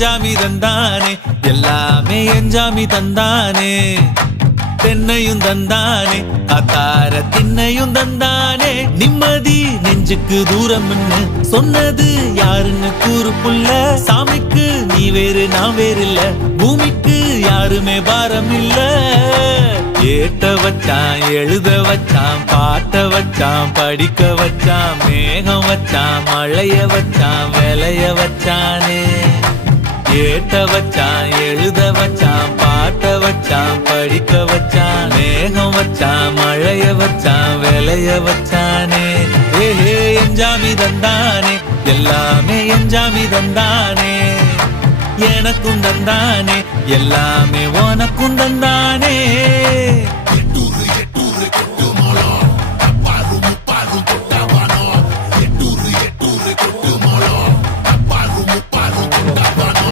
ஜாமி தந்தானே எல்லாமே என் ஜாமி தந்தானே தென்னையும் தந்தானே காத்தார திண்ணையும் தந்தானே நிம்மதி நெஞ்சுக்கு தூரம்னு சொன்னது யாருன்னு கூறு புள்ள சாமிக்கு நீ வேறு நான் வேறு இல்ல பூமிக்கு யாருமே பாரம் இல்ல ஏட்ட வச்சான் எழுத வச்சான் பாட்ட வச்சான் படிக்க வச்சான் மேகம் வச்சான் மழைய வச்சான் விளைய வச்சானே ஏட்ட வச்சான் எழுத வச்சான் பாட்ட வச்சான் படிக்க வச்சான் மேகம் வச்சான் மழைய வச்சான் விளைய வச்சானே ஏஹே என் ஜாமி தந்தானே எல்லாமே என் ஜாமி தந்தானே எனக்கும் தந்தானே எல்லாமே உனக்கும் தந்தானே